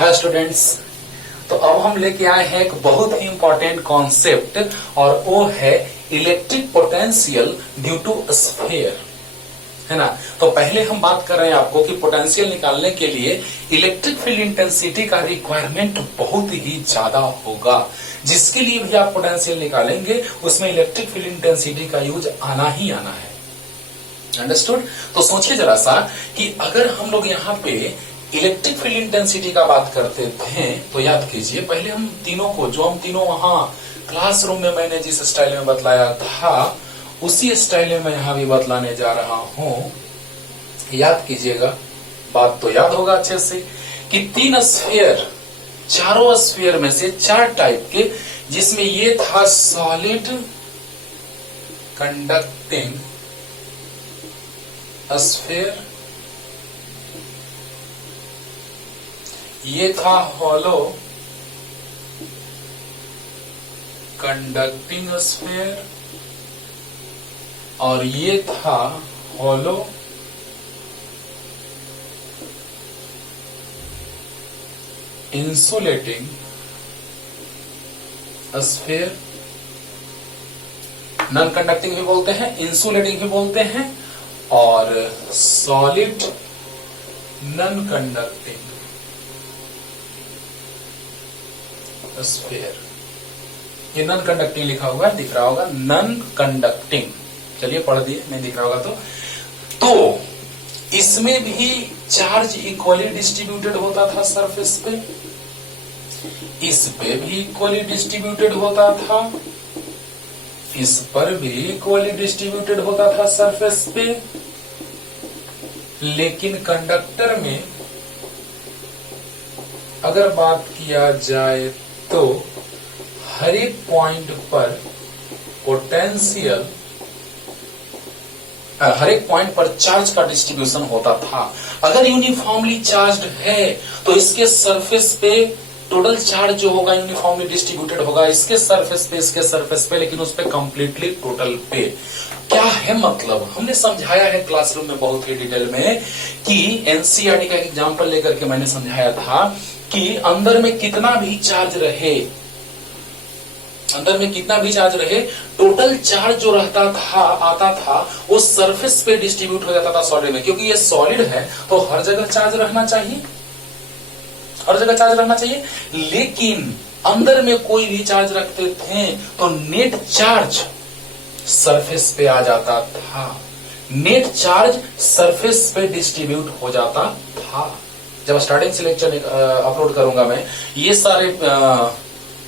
Hi students. तो अब हम लेके आए हैं एक बहुत ही इंपॉर्टेंट कॉन्सेप्ट और वो है electric potential due to sphere, है ना। तो पहले हम बात कर रहे हैं आपको कि पोटेंशियल निकालने के लिए इलेक्ट्रिक फील्ड इंटेंसिटी का रिक्वायरमेंट बहुत ही ज्यादा होगा। जिसके लिए भी आप पोटेंशियल निकालेंगे उसमें इलेक्ट्रिक फील्ड इंटेंसिटी का यूज आना ही आना है। अंडरस्टूड। तो सोचिए जरा सा कि अगर हम लोग यहाँ पे इलेक्ट्रिक फील्ड इंटेंसिटी का बात करते थे तो याद कीजिए, पहले हम तीनों को, जो हम तीनों वहां क्लासरूम में मैंने जिस स्टाइल में बतलाया था उसी स्टाइल में मैं यहाँ भी बतलाने जा रहा हूं। याद कीजिएगा, बात तो याद होगा अच्छे से कि तीन स्फीयर, चारों स्फीयर में से चार टाइप के, जिसमें ये था सॉलिड कंडक्टिंग स्फीयर, ये था हॉलो कंडक्टिंग स्फीयर और ये था hollow insulating sphere. Non conducting भी बोलते हैं, इंसुलेटिंग भी बोलते हैं और सॉलिड नॉन कंडक्टिंग स्फीयर। ये नॉन कंडक्टिंग लिखा हुआ है, दिख रहा होगा, नॉन कंडक्टिंग। चलिए पढ़ दिए, नहीं दिख रहा होगा तो इसमें भी चार्ज इक्वली डिस्ट्रीब्यूटेड होता था सरफेस पे, इस पे भी इक्वली डिस्ट्रीब्यूटेड होता था, इस पर भी इक्वली डिस्ट्रीब्यूटेड होता था सरफेस पे। लेकिन कंडक्टर में अगर बात किया जाए तो हर एक पॉइंट पर पोटेंशियल, हर एक पॉइंट पर चार्ज का डिस्ट्रीब्यूशन होता था। अगर यूनिफॉर्मली चार्ज्ड है तो इसके सरफेस पे टोटल चार्ज जो होगा यूनिफॉर्मली डिस्ट्रीब्यूटेड होगा, इसके सरफेस पे, लेकिन उस पे कंप्लीटली टोटल पे। क्या है मतलब, हमने समझाया है क्लासरूम में बहुत ही डिटेल में कि एनसीईआरटी का एग्जांपल लेकर के मैंने समझाया था कि अंदर में कितना भी चार्ज रहे, टोटल चार्ज जो रहता था, आता था, वो सरफेस पे डिस्ट्रीब्यूट हो जाता था सॉलिड में। क्योंकि ये सॉलिड है तो हर जगह चार्ज रहना चाहिए, लेकिन अंदर में कोई भी चार्ज रखते थे तो नेट चार्ज सरफेस पे आ जाता था, नेट चार्ज सरफेस पे डिस्ट्रीब्यूट हो जाता था। जब स्टार्टिंग से लेक्चर अपलोड करूंगा मैं, ये सारे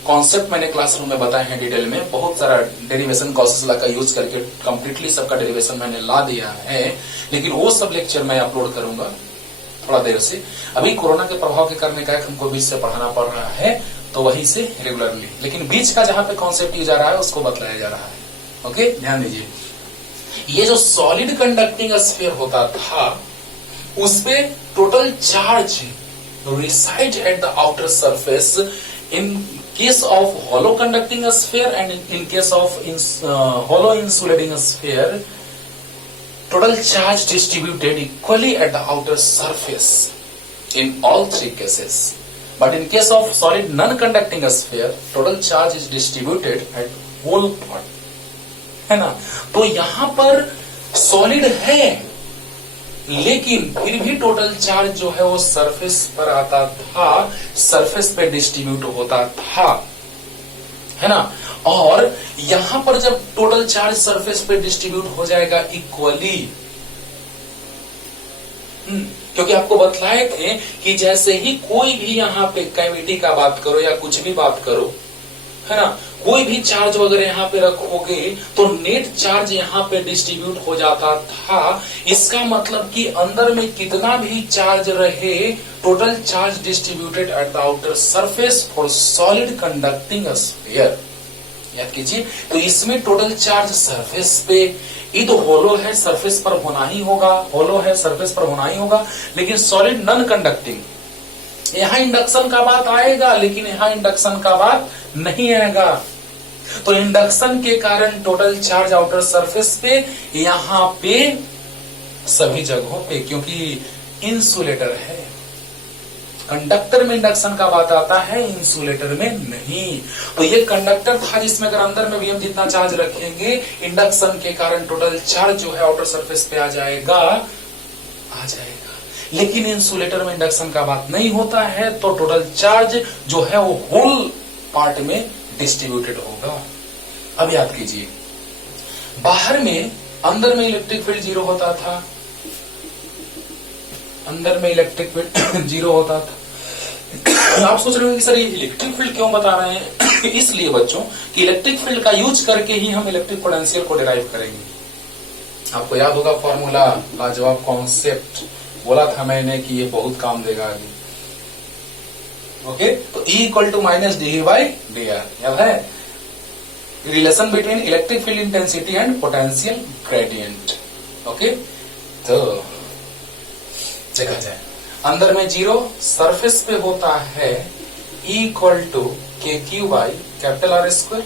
कॉन्सेप्ट मैंने क्लासरूम में बताए हैं डिटेल में। बहुत सारा डेरिवेशन कॉसेस ला का यूज करके कंप्लीटली सबका डेरिवेशन मैंने ला दिया है, लेकिन वो सब लेक्चर मैं अपलोड करूंगा थोड़ा देर से। अभी कोरोना के प्रभाव के कारण का हमको बीच से पढ़ाना पड़ रहा है, तो वहीं से रेगुलरली, लेकिन बीच का जहां पे कॉन्सेप्ट यूज आ रहा है उसको बतलाया जा रहा है। ओके, ध्यान दीजिए। ये जो सॉलिड कंडक्टिंग स्फीयर होता था उसपे total charge reside at the outer surface in case of hollow conducting sphere and in case of hollow insulating sphere, total charge distributed equally at the outer surface in all three cases. But in case of solid non-conducting sphere, total charge is distributed at whole part, है ना। तो यहाँ पर solid है लेकिन फिर भी total charge जो है वो सरफेस पर आता था, सरफेस पे डिस्ट्रीब्यूट होता था, है ना। और यहां पर जब टोटल चार्ज सरफेस पे डिस्ट्रीब्यूट हो जाएगा इक्वली, क्योंकि आपको बतलाए थे कि जैसे ही कोई भी यहाँ पे कैविटी का बात करो या कुछ भी बात करो, है ना, कोई भी चार्ज वगैरह यहाँ पे रखोगे तो नेट चार्ज यहाँ पे डिस्ट्रीब्यूट हो जाता था। इसका मतलब कि अंदर में कितना भी चार्ज रहे, total charge distributed eight the outer surface for solid conducting sphere. याद कीजिए, तो इसमें टोटल चार्ज सरफेस पे, ये तो होलो है, सरफेस पर होना ही होगा, लेकिन सॉलिड नॉन कंडक्टिंग, यहाँ इंडक्शन का बात आएगा लेकिन यहाँ इंडक्शन का बात नहीं आएगा। तो इंडक्शन के कारण टोटल चार्ज आउटर सरफेस पे, यहाँ पे सभी जगहों पे, क्योंकि इंसुलेटर है, कंडक्टर में इंडक्शन का बात आता है, इंसुलेटर में नहीं। तो ये कंडक्टर था जिसमें अगर अंदर में भी हम जितना चार्ज रखेंगे, इंडक्शन के कारण टोटल चार्ज जो है आउटर सरफेस पे आ जाएगा। लेकिन इंसुलेटर में इंडक्शन का बात नहीं होता है, तो टोटल चार्ज जो है वो होल पार्ट में डिस्ट्रीब्यूटेड होगा। अब याद कीजिए, बाहर में अंदर में इलेक्ट्रिक फील्ड जीरो होता था, अंदर में इलेक्ट्रिक फील्ड जीरो होता था। आप सोच रहे हो कि सर ये इलेक्ट्रिक फील्ड क्यों बता रहे हैं? इसलिए बच्चों कि इलेक्ट्रिक फील्ड का यूज करके ही हम इलेक्ट्रिक पोटेंशियल को डिराइव करेंगे। आपको याद होगा फॉर्मूला, लाजवाब कॉन्सेप्ट बोला था मैंने कि ये बहुत काम देगा आगे। ओके, तो E equal to minus dV by dr, याद है? Relation between electric field intensity and potential gradient. Okay, तो देखा जाए, अंदर में जीरो, सरफेस पे होता है E equal to K Q by capital R square,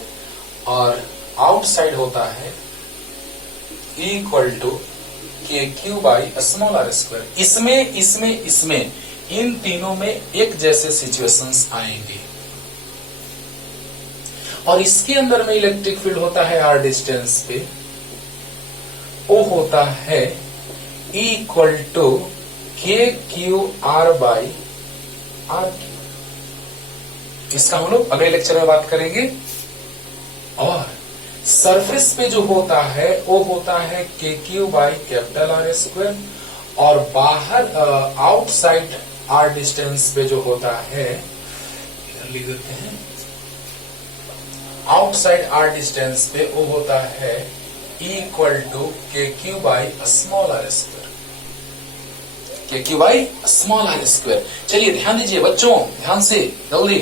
और आउटसाइड होता है E equal to K Q by small r square. इसमें इन तीनों में एक जैसे सिचुएशंस आएंगे, और इसके अंदर में इलेक्ट्रिक फील्ड होता है r डिस्टेंस पे, वो होता है E equal to K Q R by R cube. इसका हम लोग अगले लेक्चर में बात करेंगे। और सरफेस पे जो होता है वो होता है के Q by capital R square, और बाहर आउटसाइड r डिस्टेंस पे जो होता है, इधर लिख देते हैं, आउटसाइड r डिस्टेंस पे वो होता है E equal to K Q by small r square, K Q by small r square. चलिए ध्यान दीजिए बच्चों, ध्यान से जल्दी,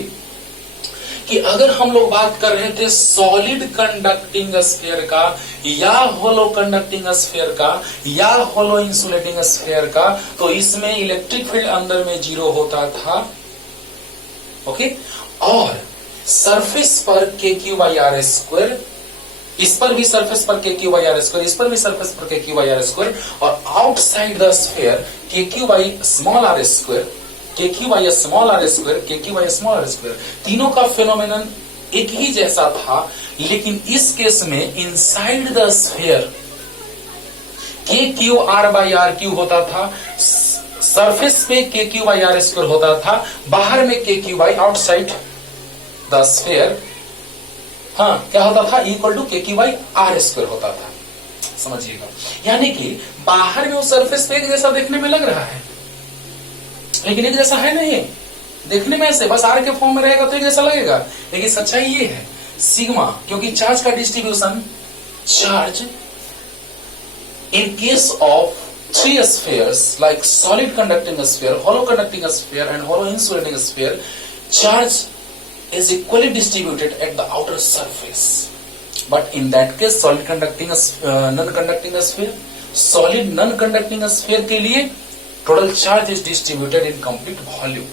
कि अगर हम लोग बात कर रहे थे सॉलिड कंडक्टिंग स्फीयर का, या होलो कंडक्टिंग स्फीयर का, या होलो इंसुलेटिंग स्फीयर का, तो इसमें इलेक्ट्रिक फील्ड अंदर में जीरो होता था। ओके, और सरफेस पर K Q by R square, इस पर भी सरफेस पर K Q by R square, इस पर भी सरफेस पर K Q by R square, और outside the sphere K Q by small R square, K Q by small R square, K Q by small R square. तीनों का phenomenon एक ही जैसा था, लेकिन इस केस में inside the sphere K Q R by R cube होता था, सरफेस पे K Q by R square होता था, बाहर में K Q by outside the sphere, हाँ क्या होता था, equal to K Q by R square होता था। समझिएगा, यानी कि बाहर में वो सरफेस पे एक जैसा देखने में लग रहा है, लेकिन एक जैसा है नहीं, देखने में ऐसे बस आर के फॉर्म में रहेगा तो एक जैसा लगेगा, लेकिन सच्चाई ये है सिग्मा, क्योंकि चार्ज का distribution, charge in case of three spheres like solid conducting sphere, hollow conducting sphere and hollow insulating sphere, charge is equally distributed at the outer surface. But in that case, solid conducting non-conducting sphere, solid non-conducting sphere के लिए total charge is distributed in complete volume.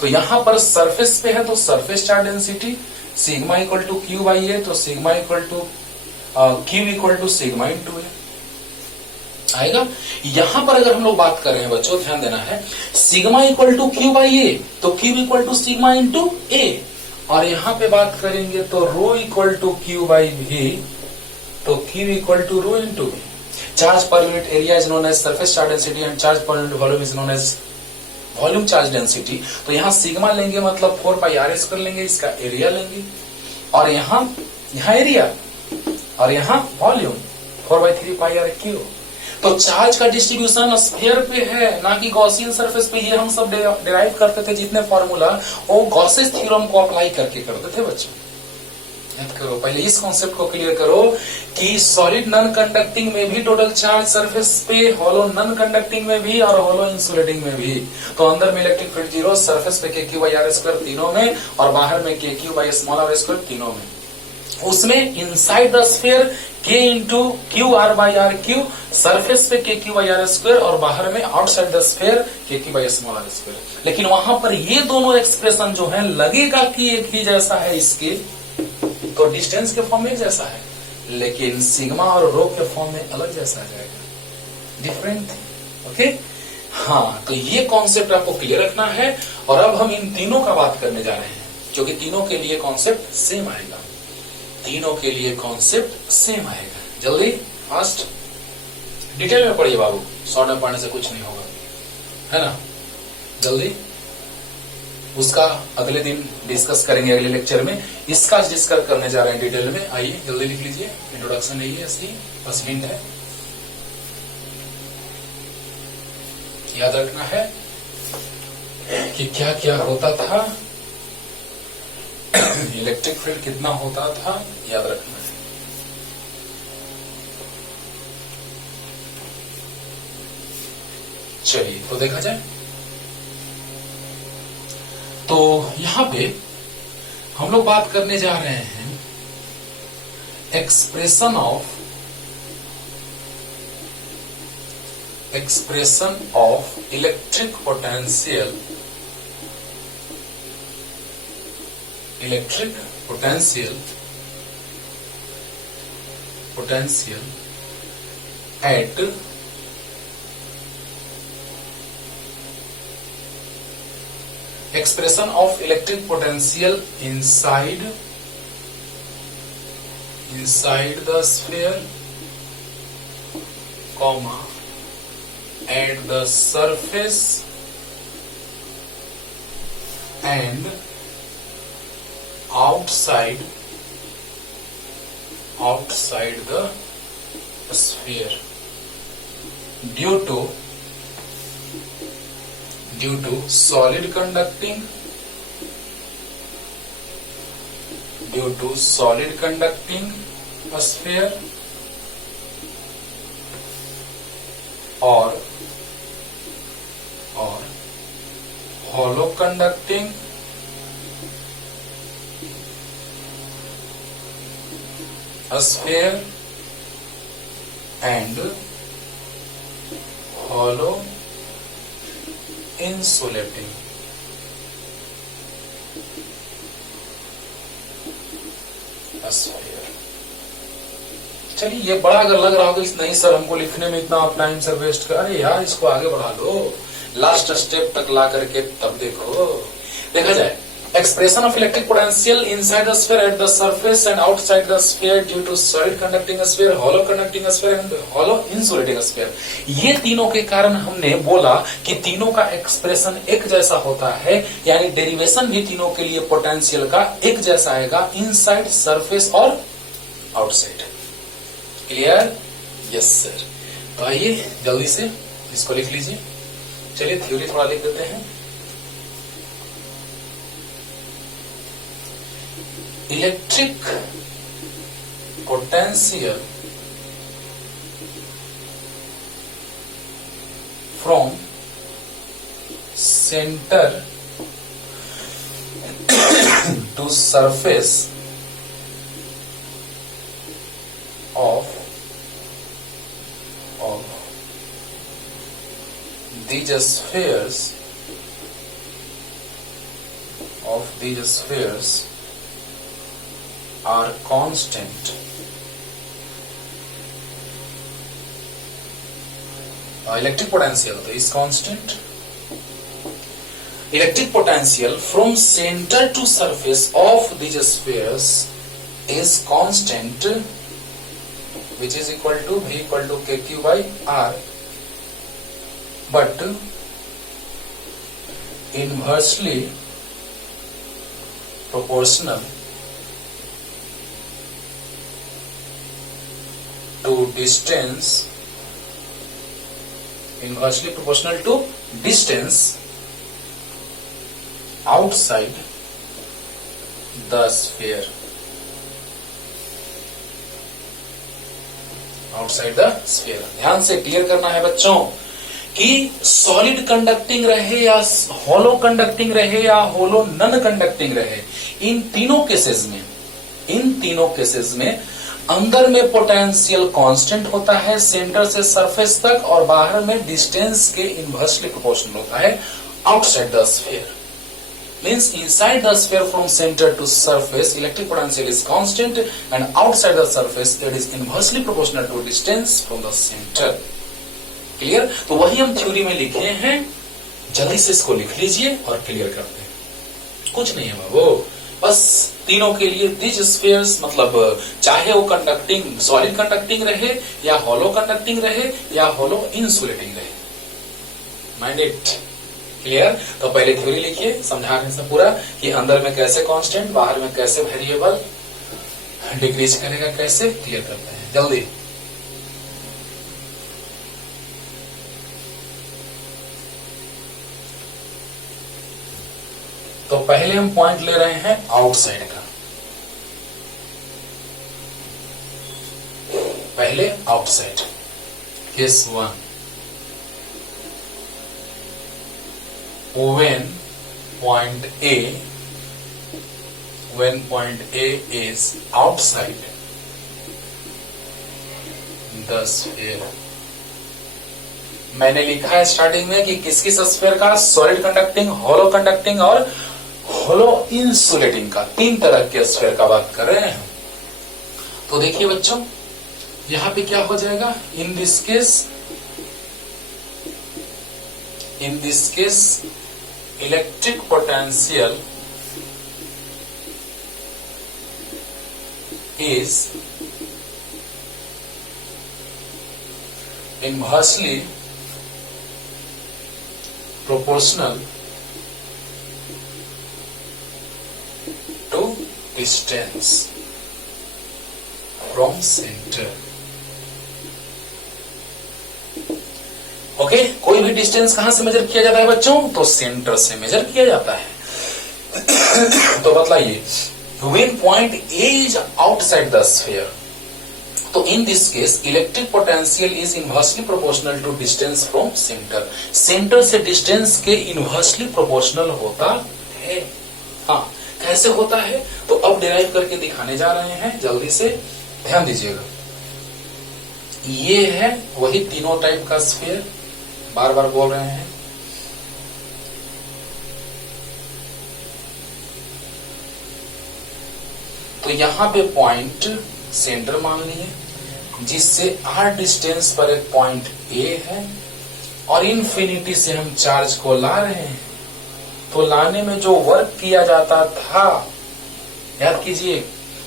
तो यहाँ पर surface पे है तो surface charge density sigma equal to Q by A, तो sigma equal to Q equal to sigma into A आएगा। यहां पर अगर हम लोग बात कर रहे हैं बच्चों, ध्यान देना है, sigma equal to Q by A, तो Q equal to sigma into A, और यहां पे बात करेंगे तो rho equal to Q by V, तो Q equal to rho into V. Charge per unit area is known as surface charge density and charge per unit volume is known as volume charge density. तो यहाँ sigma लेंगे मतलब 4 पाई are square लेंगे, इसका area लेंगे, और यहाँ area और यहाँ वॉल्यूम 4/3 पाई आर क्यू। तो चार्ज का डिस्ट्रीब्यूशन स्फीयर पे है, ना कि गॉसियन सरफेस पे। ये हम सब डिराइव करते थे जितने फॉर्मूला, वो गॉसेस थ्योरम को अप्लाई करके करते थे बच्चों। याद करो, पहले इस कॉन्सेप्ट को क्लियर करो कि सॉलिड नॉन कंडक्टिंग में भी टोटल चार्ज सरफेस पे, हॉलो नॉन कंडक्टिंग में भी और हॉलो इंसुलेटिंग में भी। तो अंदर में इलेक्ट्रिक फील्ड जीरो, सरफेस पे K Q by R square तीनों में, और बाहर में K Q by small R square तीनों में। उसमें inside the sphere K into Q R by R cube, surface पे K Q by R square, और बाहर में outside the sphere K Q by small R square. लेकिन वहां पर ये दोनों एक्सप्रेशन जो है लगेगा कि एक ही जैसा है इसके, तो डिस्टेंस के फॉर्म में एक जैसा है, लेकिन सिग्मा और रो के फॉर्म में अलग जैसा आ जाएगा, डिफरेंट। ओके, हाँ, तो ये कॉन्सेप्ट आपको क्लियर रखना है। और अब हम इन तीनों का बात करने जा रहे हैं, क्योंकि तीनों के लिए कॉन्सेप्ट सेम आएगा, तीनों के लिए कॉन्सेप्ट सेम आएगा। जल्दी फास्ट डिटेल में पढ़िए बाबू, शॉर्ट में पढ़ने से कुछ नहीं होगा, है ना। जल्दी उसका अगले दिन डिस्कस करेंगे, अगले लेक्चर में इसका डिस्कस करने जा रहे हैं डिटेल में। आइए जल्दी लिख लीजिए, इंट्रोडक्शन नहीं है इसकी, बस हिंट है, याद रखना है कि क्या क्या होता था, इलेक्ट्रिक फील्ड कितना होता था, याद रखना है। चलिए तो देखा जाए, तो यहां पे हम लोग बात करने जा रहे हैं expression of electric potential at expression of electric potential inside the sphere, comma, at the surface and outside the sphere due to solid conducting sphere or hollow conducting sphere and hollow insulating sphere। चलिए, ये बड़ा अगर लग रहा होगा कि नहीं sir हमको लिखने में इतना टाइम सर वेस्ट कर, अरे यार इसको आगे बढ़ा लो, लास्ट स्टेप तक ला करके तब देखो। देखा जाए, expression of electric potential inside the sphere, at the surface and outside the sphere due to solid conducting sphere, hollow conducting sphere and hollow insulating sphere। ये तीनों के कारण हमने बोला कि तीनों का एक्सप्रेशन एक जैसा होता है, यानी डेरिवेशन भी तीनों के लिए पोटेंशियल का एक जैसा आएगा, इनसाइड, सरफेस और आउटसाइड। क्लियर? Yes sir. तो आइए जल्दी से इसको लिख लीजिए। चलिए थ्योरी थोड़ा लिख देते हैं। Electric potential from centre to surface of these spheres are constant electric potential is constant। electric potential from center to surface of these spheres is constant, which is equal to V equal to KQ by R, but inversely proportional to distance, outside the sphere, outside the sphere. ध्यान से clear करना है बच्चों कि solid conducting रहे या होलो conducting रहे या होलो नन कंडक्टिंग रहे, इन तीनों केसेस में अंदर में पोटेंशियल कांस्टेंट होता है सेंटर से सरफेस तक, और बाहर में डिस्टेंस के इनवर्सली प्रोपोर्शनल होता है outside the sphere. Means inside the sphere from center to surface electric potential is constant, and outside the surface it is inversely proportional to distance from the center। Clear? तो वही हम theory में लिखे हैं, जल्दी से इसको लिख लीजिए और क्लियर करते हैं। कुछ नहीं है बाबू, बस तीनों के लिए दिस स्फीयर्स, मतलब चाहे वो कंडक्टिंग सॉलिड कंडक्टिंग रहे या हॉलो कंडक्टिंग रहे या हॉलो इंसुलेटिंग रहे, माइंड इट। क्लियर? तो पहले थ्योरी लिखिए, समझाने से पूरा कि अंदर में कैसे कांस्टेंट, बाहर में कैसे वेरिएबल डिक्रीज करेगा, कैसे क्लियर करते हैं जल्दी। तो पहले हम पॉइंट ले रहे हैं आउटसाइड का, पहले outside. Case 1, when point A is outside the sphere, मैंने लिखा है स्टार्टिंग में कि किस किस स्फीयर का, सॉलिड कंडक्टिंग, हॉलो कंडक्टिंग और हॉलो इंसुलेटिंग का, 3 तरह के स्फीयर का बात कर रहे हैं। तो देखिए बच्चों, यहां पे क्या हो जाएगा, इन this case electric potential is inversely proportional to distance from center। Okay, कोई भी डिस्टेंस कहां से मेजर किया जाता है बच्चों? तो सेंटर से मेजर किया जाता है। तो बतलाइए, when point A is outside the sphere, तो in this case electric potential is inversely proportional to distance from center। Centre से डिस्टेंस के इनवर्सली प्रोपोर्शनल होता है। हाँ, कैसे होता है? तो अब डिराइव करके दिखाने जा रहे हैं, जल्दी से ध्यान दीजिएगा। ये है वही तीनों टाइप का स्फीयर, बार बार बोल रहे हैं। तो यहां पे पॉइंट सेंटर मान लिए, जिससे r डिस्टेंस पर एक पॉइंट A है और इन्फिनिटी से हम चार्ज को ला रहे हैं। तो लाने में जो वर्क किया जाता था, याद कीजिए,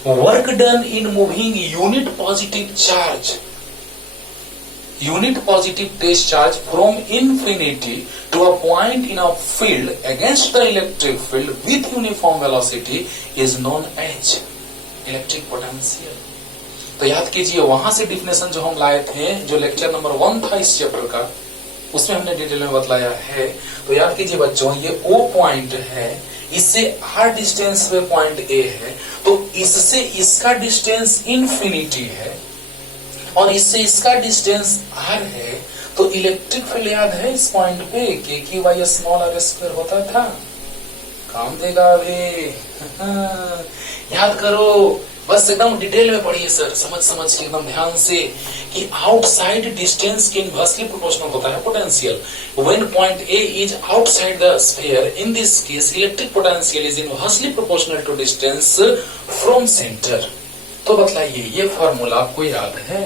work done in moving unit positive test charge from infinity to a point in a field against the electric field with uniform velocity is known as electric potential. तो याद कीजिए, वहां से डिफिनेशन जो हम लाए थे, जो लेक्चर नंबर 1 था इस चैप्टर का, उसमें हमने डिटेल में बतलाया है। तो याद कीजिए बच्चों, ये O पॉइंट है, इससे r डिस्टेंस पे पॉइंट A है, तो इससे इसका डिस्टेंस इन्फिनिटी है और इससे इसका डिस्टेंस r है। तो इलेक्ट्रिक फील्ड याद है इस पॉइंट पे k/r² होता था, काम देगा अभी। याद करो, बस एकदम डिटेल में पढ़िए सर, समझ के एकदम ध्यान से, कि आउटसाइड डिस्टेंस के इनवर्सली प्रोपोर्शनल होता है potential. When point A is outside the sphere, in this case electric potential is inversely proportional to distance from centre. तो बतलाइए, ये फॉर्मूला आपको याद है?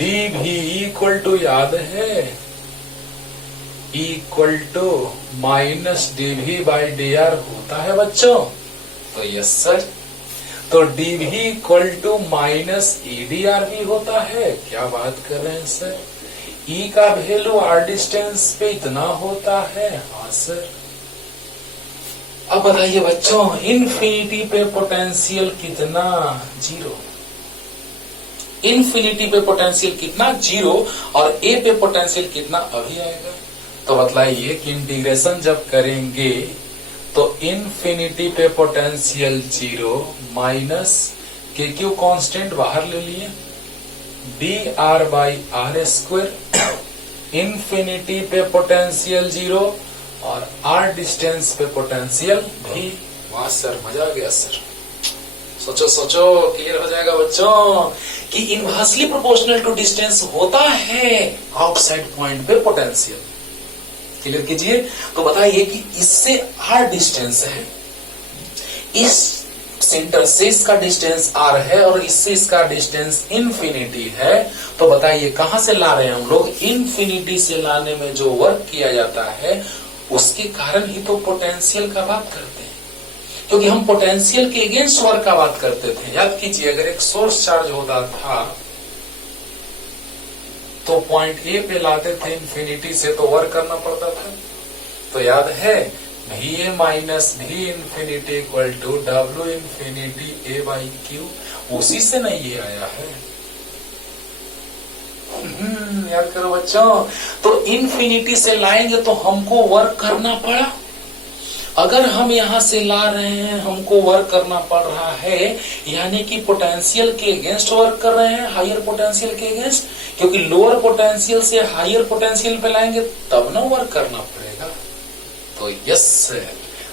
dV इक्वल टू याद है, equal to minus dV by dr होता है बच्चों। तो यस सर, तो dV equal to minus EdR भी होता है। क्या बात कर रहे हैं सर, E का वैल्यू r डिस्टेंस पे इतना होता है। हाँ सर। अब बताइए बच्चों, इन्फिनिटी पे पोटेंशियल कितना? 0। इन्फिनिटी पे पोटेंशियल कितना? 0। और A पे पोटेंशियल कितना अभी आएगा? तो बतलाइए कि इंटीग्रेशन जब करेंगे तो इन्फिनिटी पे potential 0 minus K Q constant बाहर ले लिए, dr/r², इन्फिनिटी पे पोटेंशियल 0 और r डिस्टेंस पे पोटेंशियल भी। वाह सर, मजा आ गया सर। सोचो, क्लियर हो जाएगा बच्चों कि इनवर्सली प्रोपोर्शनल टू डिस्टेंस होता है आउटसाइड पॉइंट पे पोटेंशियल। क्लियर कीजिए। तो बताइए कि इससे r डिस्टेंस है, इस सेंटर से इसका डिस्टेंस r है और इससे इसका डिस्टेंस इन्फिनिटी है, तो बताइए कहां से ला रहे हैं हम लोग? इन्फिनिटी से लाने में जो वर्क किया जाता है उसके कारण ही तो पोटेंशियल का बात करते हैं, क्योंकि हम पोटेंशियल के अगेंस्ट वर्क का बात करते थे। याद कीजिए, अगर एक सोर्स चार्ज होता था तो पॉइंट ए पे लाते थे इन्फिनिटी से, तो वर्क करना पड़ता था। तो याद है, V A minus V infinity equal to W infinity A by Q, उसी से नहीं ये आया है। याद करो बच्चों, तो इन्फिनिटी से लाएंगे तो हमको वर्क करना पड़ा। अगर हम यहां से ला रहे हैं, हमको वर्क करना पड़ रहा है, यानी कि पोटेंशियल के अगेंस्ट वर्क कर रहे हैं, हायर पोटेंशियल के अगेंस्ट, क्योंकि लोअर पोटेंशियल से हायर पोटेंशियल पे लाएंगे तब ना वर्क करना पड़ेगा। तो यस,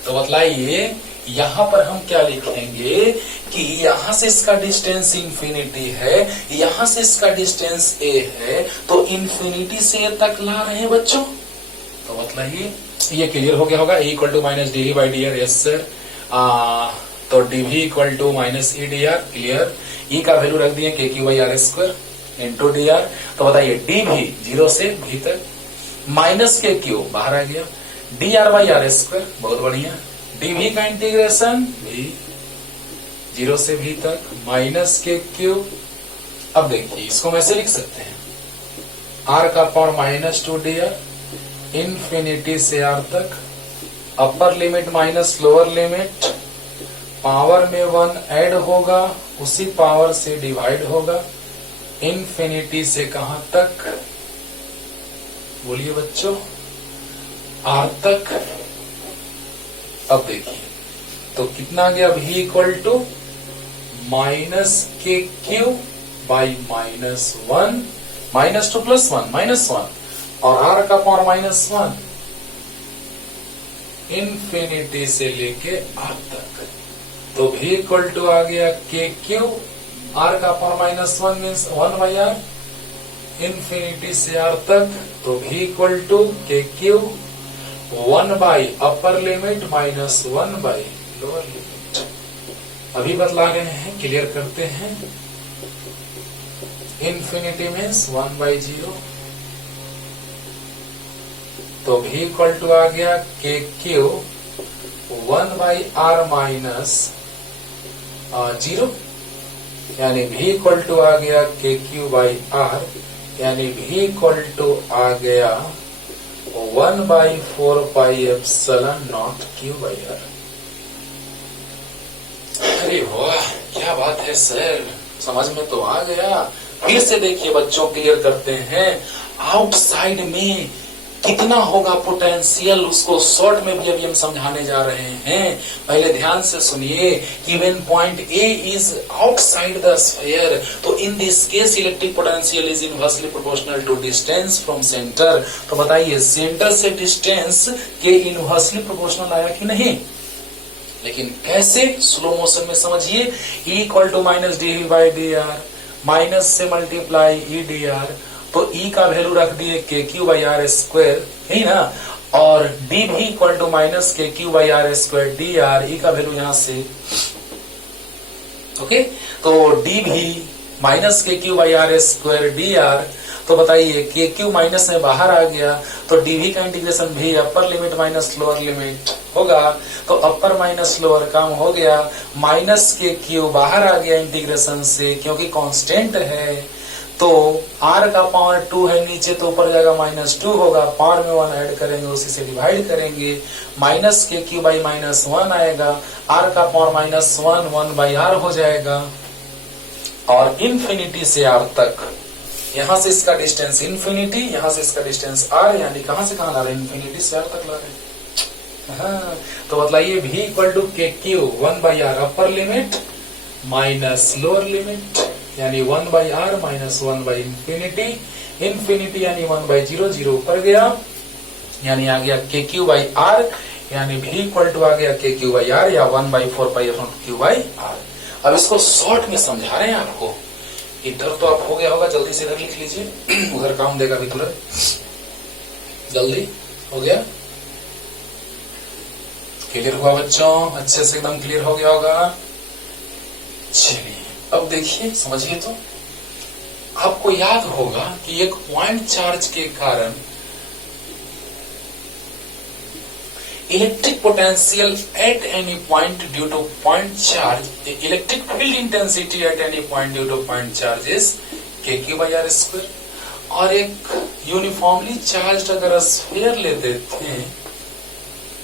तो बतलाइए यहां पर हम क्या लिखेंगे कि यहां से इसका डिस्टेंस इंफिनिटी है, यहां से इसका डिस्टेंस ए है, तो इंफिनिटी से ए तक ला रहे हैं बच्चों। तो बतलाइए, ये क्लियर हो गया होगा। A equal to minus D by D R, yes sir. तो D V equal to minus E D R, clear. E का वैल्यू रख दिए के Q by R square into D R. तो बताइए डी भी 0 से भी तक, माइनस के क्यू बाहर आ गया, D R by R square, बहुत बढ़िया। डी वी का इंटीग्रेशन भी 0 से भी तक, माइनस के क्यू। अब देखिए इसको हम ऐसे लिख सकते हैं, आर का power minus 2 D R, infinity से आर तक, अपर limit minus lower limit, power में 1 ऐड होगा, उसी पावर से डिवाइड होगा, इन्फिनिटी से कहां तक? बोलिए बच्चों, आर तक। अब देखिए तो कितना आ गया? v equal to minus K Q by minus 1, minus 2 plus 1 minus 1, और r का पावर माइनस 1, इन्फिनिटी से लेके r तक। तो v इक्वल टू आ गया के क्यू, r का power minus 1 means 1 by R, infinity से r तक। तो v equal to K Q 1 by upper limit minus 1 by lower limit. अभी बतला रहे हैं, क्लियर करते हैं। इन्फिनिटी मीन्स 1 बाई 0, तो v इक्वल टू आ गया K Q 1 by R minus 0, यानी v इक्वल टू आ गया के क्यू बाई आर, यानी v इक्वल टू आ गया 1 by 4 pi epsilon naught Q by R. अरे वाह, क्या बात है सर, समझ में तो आ गया। फिर से देखिए बच्चों, क्लियर करते हैं। आउटसाइड में कितना होगा पोटेंशियल, उसको शॉर्ट में भी अभी हम समझाने जा रहे हैं। पहले ध्यान से सुनिए कि when point A is outside the sphere, तो in this case electric potential is inversely proportional to distance from centre. तो बताइए सेंटर से डिस्टेंस के इनवर्सली प्रोपोर्शनल आया कि नहीं? लेकिन कैसे? स्लो मोशन में समझिए। E equal to minus D by D R, minus से मल्टीप्लाई ई डी आर, तो ई का वैल्यू रख दिए के क्यू बाई आर स्क्वायर, है ना, और D V equal to minus K Q by R square D R, E का वैल्यू यहां से, ओके। तो डी भी minus K Q by R square D R. तो बताइए के क्यू माइनस में बाहर आ गया, तो डीवी का इंटीग्रेशन भी अपर लिमिट माइनस लोअर लिमिट होगा, तो अपर माइनस लोअर काम हो गया, माइनस के क्यू बाहर आ गया इंटीग्रेशन से, क्योंकि कांस्टेंट है। तो r का पावर 2 है नीचे, तो ऊपर जाएगा माइनस 2 होगा, पावर में 1 ऐड करेंगे, उसी से डिवाइड करेंगे, minus K Q by minus 1 आएगा, r का पावर माइनस 1 बाई r हो जाएगा, और इन्फिनिटी से r तक, यहां से इसका डिस्टेंस इन्फिनिटी, यहां से इसका डिस्टेंस r, यानी कहां से कहां ला रहे हैं? इन्फिनिटी से r तक ला रहे हैं। हाँ, तो बतलाइए v equal to K Q 1 by R upper limit minus lower limit, यानी 1 by R minus 1 by infinity, infinity यानी 1 बाई 0, 0 ऊपर गया, यानी आ गया के क्यू बाई आर, यानी v इक्वल टू आ गया के क्यू बाई आर, या 1 by 4 pi Q by R. अब इसको शॉर्ट में समझा रहे हैं आपको। इधर तो आप हो गया होगा, जल्दी से इधर लिख लीजिए, उधर काम देगा भी तुरंत। जल्दी हो गया, क्लियर हुआ बच्चों? अच्छे से एकदम क्लियर हो गया होगा। चलिए अब देखिए, समझिए तो आपको याद होगा कि एक पॉइंट चार्ज के कारण electric potential at any point due to point charge, electric field intensity at any point due to point charge is kq/r²। और एक यूनिफॉर्मली चार्ज अगर स्फीयर लेते थे,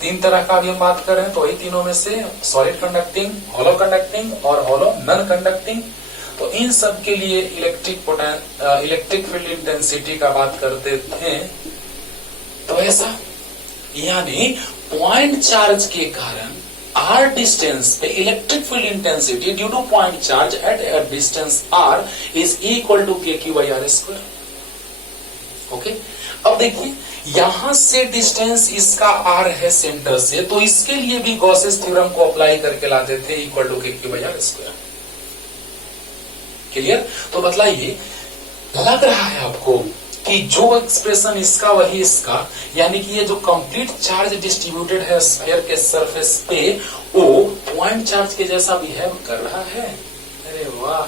तीन तरह का अभी हम बात कर रहे हैं, तो वही तीनों में से सॉलिड कंडक्टिंग, हॉलो कंडक्टिंग और हॉलो नॉन कंडक्टिंग, तो इन सब के लिए इलेक्ट्रिक फील्ड इंटेंसिटी का बात करते थे। तो ऐसा यानी पॉइंट चार्ज के कारण r डिस्टेंस पे electric field intensity due to point charge at a distance r is equal to kq/r²। Okay, अब देखिए यहां से डिस्टेंस इसका r है सेंटर से, तो इसके लिए भी गॉसेस थ्योरम को अप्लाई करके लाते थे इक्वल टू kq/r²। क्लियर? तो बतलाइए, लग रहा है आपको कि जो एक्सप्रेशन इसका वही इसका, यानी कि ये जो कंप्लीट चार्ज डिस्ट्रीब्यूटेड है स्फीयर के सरफेस पे, वो पॉइंट चार्ज के जैसा बिहेव कर रहा है। अरे वाह,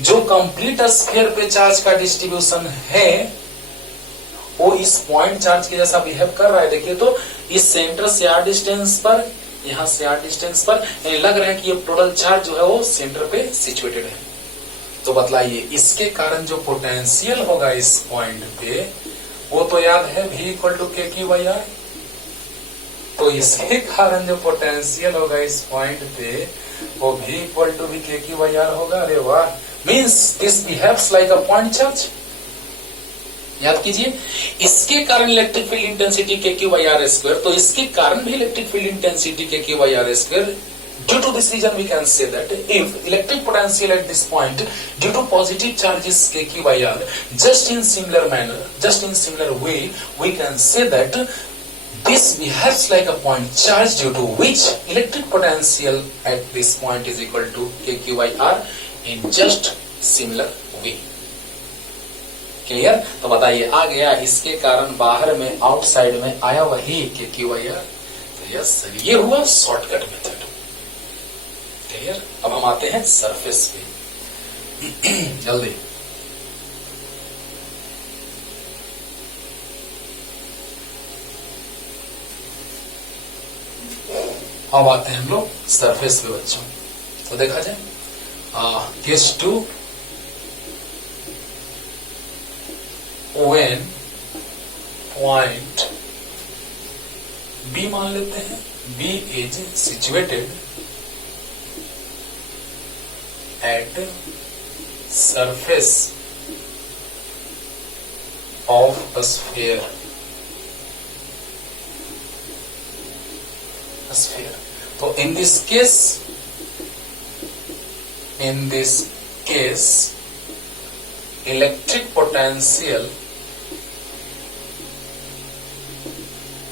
जो कंप्लीट स्फीयर पे चार्ज का डिस्ट्रीब्यूशन है वो इस पॉइंट चार्ज के जैसा बिहेव कर रहा है। देखिए तो इस सेंटर से r डिस्टेंस पर, यहां से r डिस्टेंस पर, लग रहा है कि ये टोटल चार्ज जो है वो सेंटर पे सिचुएटेड है। तो बतलाइए, इसके कारण जो पोटेंशियल होगा इस पॉइंट पे, वो तो याद है v = kq/r। तो इसके कारण जो पोटेंशियल होगा इस पॉइंट पे, वो v = kq/r होगा। अरे वाह, means this behaves like a point charge. याद कीजिए, इसके कारण इलेक्ट्रिक फील्ड इंटेंसिटी kq/r², तो इसके कारण भी electric field intensity kq/r²। Due to this reason, we can say that if electric potential at this point due to positive charge is kq/r, just in similar manner, just in similar way, we can say that this behaves like a point charge due to which electric potential at this point is equal to kq/r in just similar way. Clear? तो बताइए, आ गया इसके कारण बाहर में, outside में आया वही kq/r। तो यस, ये हुआ शॉर्टकट मेथड। क्लियर? अब हम आते हैं सरफेस पे जल्दी। अब आते हैं हम लोग सरफेस पे बच्चों। तो देखा जाए केस 2, व्हेन पॉइंट बी मान लेते हैं, B is situated at surface of a sphere। तो in this case electric potential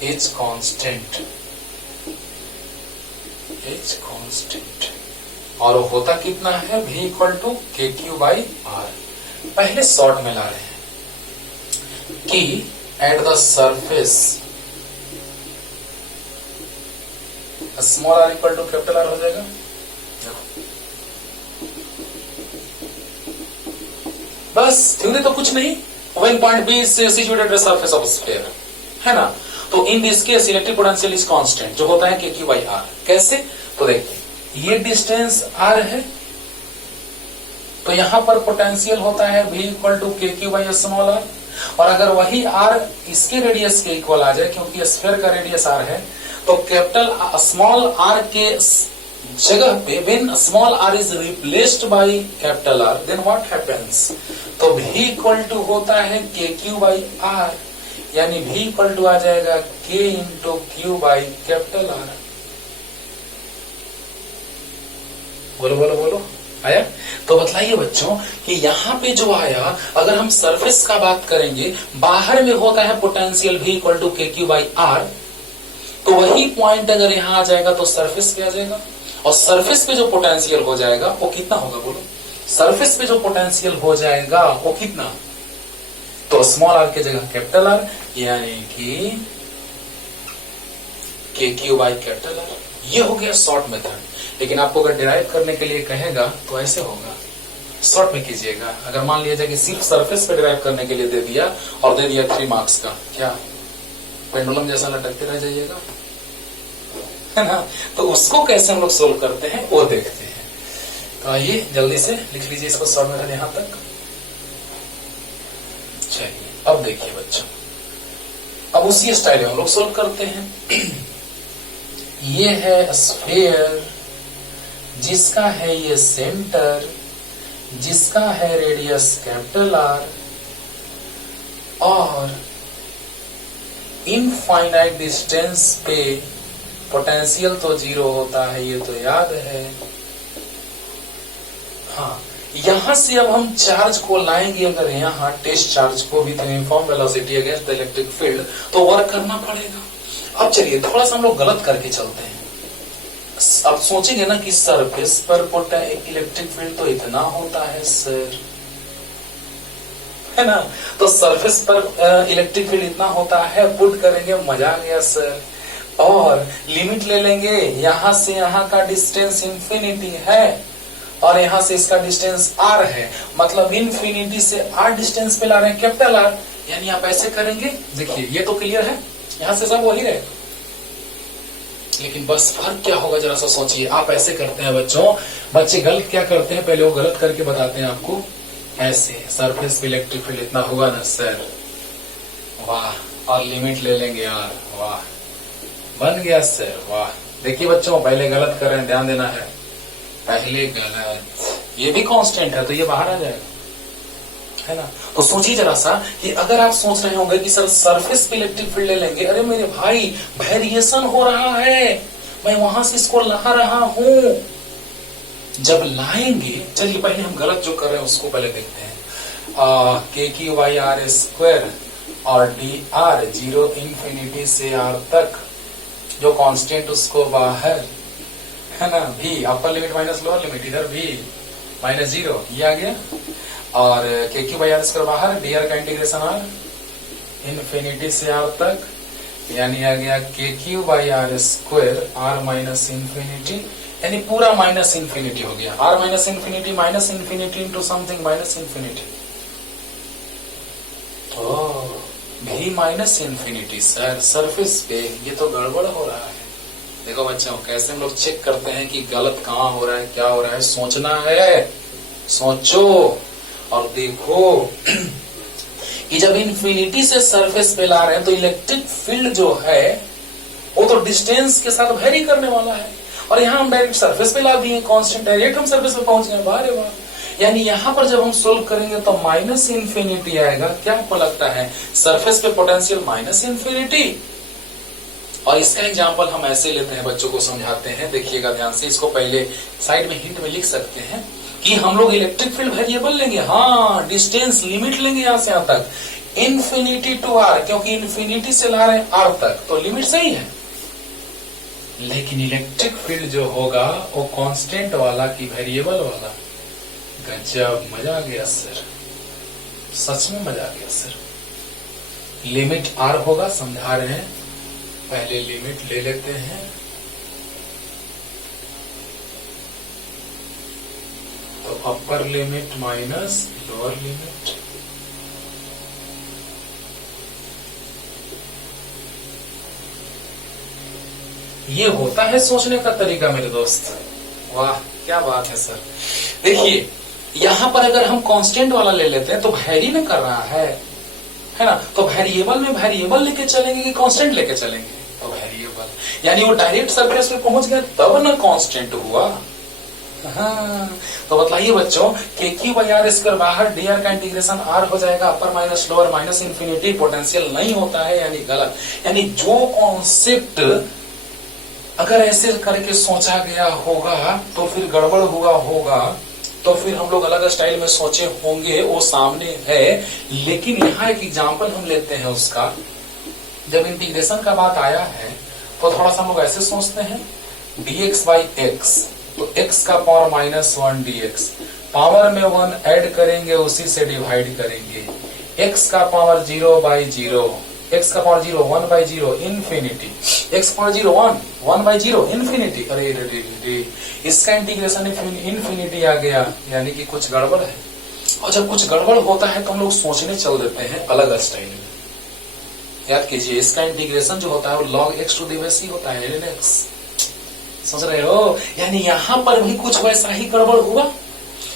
is constant, और होता कितना है, v = kq/r। पहले शॉर्ट में ला रहे हैं कि at the surface small r = capital R हो जाएगा। बस थ्योरी तो कुछ नहीं, when point B is situated at the surface of sphere, है ना। तो in this case electric potential is constant, जो होता है kq/r। कैसे? तो देखिए, ये डिस्टेंस r है, तो यहां पर पोटेंशियल होता है v = kq/r। और अगर वही r इसके रेडियस के इक्वल आ जाए, क्योंकि स्फीयर का रेडियस r है, तो कैपिटल स्मॉल r के जगह पे when small r is replaced by capital R, then what happens? तो v = होता है kq/r, यानी v = आ जाएगा k × q/R। बोलो बोलो बोलो, आया? तो बतलाइए बच्चों कि यहाँ पे जो आया, अगर हम सरफेस का बात करेंगे, बाहर में होता है पोटेंशियल v = kq/r, तो वही पॉइंट अगर यहाँ आ जाएगा तो सरफेस पे आ जाएगा, और सरफेस पे जो पोटेंशियल हो जाएगा वो कितना होगा? बोलो, सरफेस पे जो पोटेंशियल हो जाएगा वो कितना? तो स्मॉल r की जगह कैपिटल R, यानी कि kq/R। ये हो गया शॉर्ट मेथड। लेकिन आपको अगर डिराइव करने के लिए कहेगा तो ऐसे होगा, शॉर्ट में कीजिएगा। अगर मान लिया जाए कि सिर्फ सरफेस पे डिराइव करने के लिए दे दिया और दे दिया 3 मार्क्स का, क्या पेंडुलम जैसा लटकते रह जाइएगा, है ना? तो उसको कैसे हम लोग सोल्व करते हैं वो देखते हैं। तो आइए जल्दी से लिख लीजिए इसको शॉर्ट मेथड यहां तक। चलिए अब देखिए बच्चों, अब उसी स्टाइल में हम लोग सोल्व करते हैं। ये है स्फीयर जिसका है ये सेंटर, जिसका है रेडियस कैपिटल आर, और इनफाइनाइट डिस्टेंस पे पोटेंशियल तो 0 होता है, ये तो याद है। हाँ, यहां से अब हम चार्ज को लाएंगे, अगर यहां टेस्ट चार्ज को with uniform velocity against the electric field, तो वर्क करना पड़ेगा। अब चलिए थोड़ा सा हम लोग गलत करके चलते हैं। अब सोचेंगे ना कि सरफेस पर इलेक्ट्रिक फील्ड तो इतना होता है सर, है ना? तो सरफेस पर इलेक्ट्रिक फील्ड इतना होता है, पुट करेंगे, मजा आ गया सर। और लिमिट ले लेंगे, यहां से यहां का डिस्टेंस इंफिनिटी है और यहां से इसका डिस्टेंस आर है, मतलब इंफिनिटी से आर डिस्टेंस पे ला रहे हैं कैपिटल आर, यानी आप ऐसे करेंगे। देखिए ये तो क्लियर है, यहां से सब वही रहेगा। लेकिन बस फर्क क्या होगा जरा सा सोचिए। आप ऐसे करते हैं बच्चों, बच्चे गलत क्या करते हैं, पहले वो गलत करके बताते हैं आपको। ऐसे सरफेस पे इलेक्ट्रिक फील्ड इतना होगा ना सर, वाह, और लिमिट ले लेंगे यार, वाह, बन गया सर, वाह। देखिए बच्चों पहले गलत कर रहे हैं, ध्यान देना है, पहले गलत। ये भी कांस्टेंट है तो ये बाहर आ जाएगा, है ना? तो सोचिए जरा सा कि अगर आप सोच रहे होंगे कि सर सरफेस पे इलेक्ट्रिक फील्ड ले लेंगे, अरे मेरे भाई वेरिएशन हो रहा है, मैं वहां से इसको ला रहा हूं। जब लाएंगे, चलिए पहले हम गलत जो कर रहे हैं उसको पहले देखते हैं। KQ/R² और dr 0 इंफिनिटी से r तक, जो कांस्टेंट उसको बाहर, है ना, v अपर लिमिट माइनस लोअर लिमिट, इधर v -0, ये आ गया। और KQ/R² बाहर, dr का इंटीग्रेशन r इंफिनिटी से r तक, यानी आ गया KQ/R² r माइनस इंफिनिटी, यानी पूरा माइनस इंफिनिटी हो गया। r minus infinity into something minus infinity, v minus infinity sir surface पे, ये तो गड़बड़ हो रहा है। देखो बच्चों कैसे हम लोग चेक करते हैं कि गलत कहाँ हो रहा है, क्या हो रहा है। सोचना है, सोचो और देखो कि जब इंफिनिटी से सरफेस पे ला रहे हैं तो इलेक्ट्रिक फील्ड जो है वो तो डिस्टेंस के साथ वेरी करने वाला है, और यहाँ हम डायरेक्ट सरफेस पे ला दिए, कांस्टेंट, डायरेक्ट हम सरफेस पे पहुंच गए, बाहर है। यानी यहाँ पर जब हम सोल्व करेंगे तो माइनस इंफिनिटी आएगा। क्या आपको लगता है, सरफेस पे पोटेंशियल माइनस इंफिनिटी। और इसका एग्जांपल हम ऐसे लेते हैं, बच्चों को समझाते हैं, देखिएगा ध्यान से। इसको पहले साइड में हिंट में लिख सकते हैं कि हम लोग इलेक्ट्रिक फील्ड वेरिएबल लेंगे, हाँ, डिस्टेंस लिमिट लेंगे यहां से यहां तक, इंफिनिटी टू आर, क्योंकि इंफिनिटी से ला रहे हैं आर तक, तो लिमिट सही है। लेकिन इलेक्ट्रिक फील्ड जो होगा वो कांस्टेंट वाला कि वेरिएबल वाला। गजब, मजा आ गया सर, सच में मजा आ गया सर। लिमिट आर होगा, समझा रहे हैं, पहले लिमिट ले लेते हैं। तो अपर लिमिट माइनस लोअर लिमिट, ये होता है सोचने का तरीका मेरे दोस्त। वाह क्या बात है सर। देखिए यहां पर अगर हम कांस्टेंट वाला ले लेते हैं तो वेरी न कर रहा है ना, तो वेरिएबल में वेरिएबल लेके चलेंगे कि कांस्टेंट लेके चलेंगे, तो वेरिएबल, यानी वो डायरेक्ट सरफेस पे पहुंच गया तब ना कांस्टेंट हुआ। हाँ, तो बताइए बच्चों, KQ/R² बाहर, dr का इंटीग्रेशन r हो जाएगा, अपर minus lower minus infinity, potential नहीं होता है, यानी गलत। यानी जो कॉन्सेप्ट अगर ऐसे करके सोचा गया होगा तो फिर गड़बड़ हुआ होगा, तो फिर हम लोग अलग स्टाइल में सोचे होंगे, वो सामने है। लेकिन यहाँ एक एग्जांपल हम लेते हैं उसका। जब इंटीग्रेशन का बात आया है तो थोड़ा सा हम लोग ऐसे सोचते हैं, dx/x, तो x का पावर -1 dx, पावर में 1 ऐड करेंगे, उसी से डिवाइड करेंगे। x का पावर 0/0, एक्स का power 0 1 by 0 infinity, x power 0 1 by 0 infinity. अरे इसका इंटीग्रेशन इन्फिनिटी आ गया, यानी कि कुछ गड़बड़ है। और जब कुछ गड़बड़ होता है तो हम लोग सोचने चल देते हैं अलग स्टाइल में। याद कीजिए, इसका इंटीग्रेशन जो होता है वो log x to the base ही होता है, ln x। समझ रहे हो? यानी यहां पर भी कुछ वैसा ही गड़बड़ हुआ।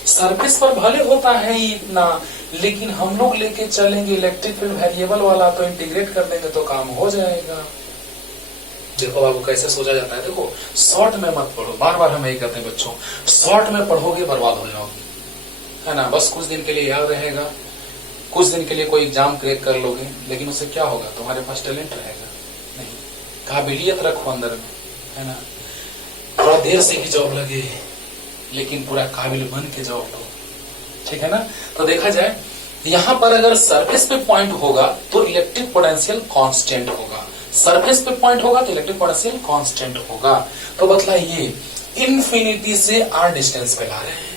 सरफेस पर भले होता है इतना, लेकिन हम लोग लेके चलेंगे इलेक्ट्रिक फील्ड वेरिएबल वाला, तो इंटीग्रेट कर देंगे तो काम हो जाएगा। देखो बाबू कैसे सोचा जाता है। देखो शॉर्ट में मत पढ़ो, बार बार हम यही कहते हैं बच्चों, शॉर्ट में पढ़ोगे बर्बाद हो जाओगे, है ना। बस कुछ दिन के लिए याद रहेगा, कुछ दिन के लिए कोई एग्जाम क्रैक कर लोगे, लेकिन उससे क्या होगा? तुम्हारे पास टैलेंट रहेगा नहीं, काबिलियत रखो अंदर में, है ना। थोड़ा देर से ही जॉब लगे, लेकिन पूरा काबिल बन के जॉब लो, ठीक है ना। तो देखा जाए यहां पर अगर सरफेस पे पॉइंट होगा तो इलेक्ट्रिक पोटेंशियल कांस्टेंट होगा, सरफेस पे पॉइंट होगा तो इलेक्ट्रिक पोटेंशियल कांस्टेंट होगा। तो बतलाइए, इन्फिनिटी से r डिस्टेंस पे ला रहे हैं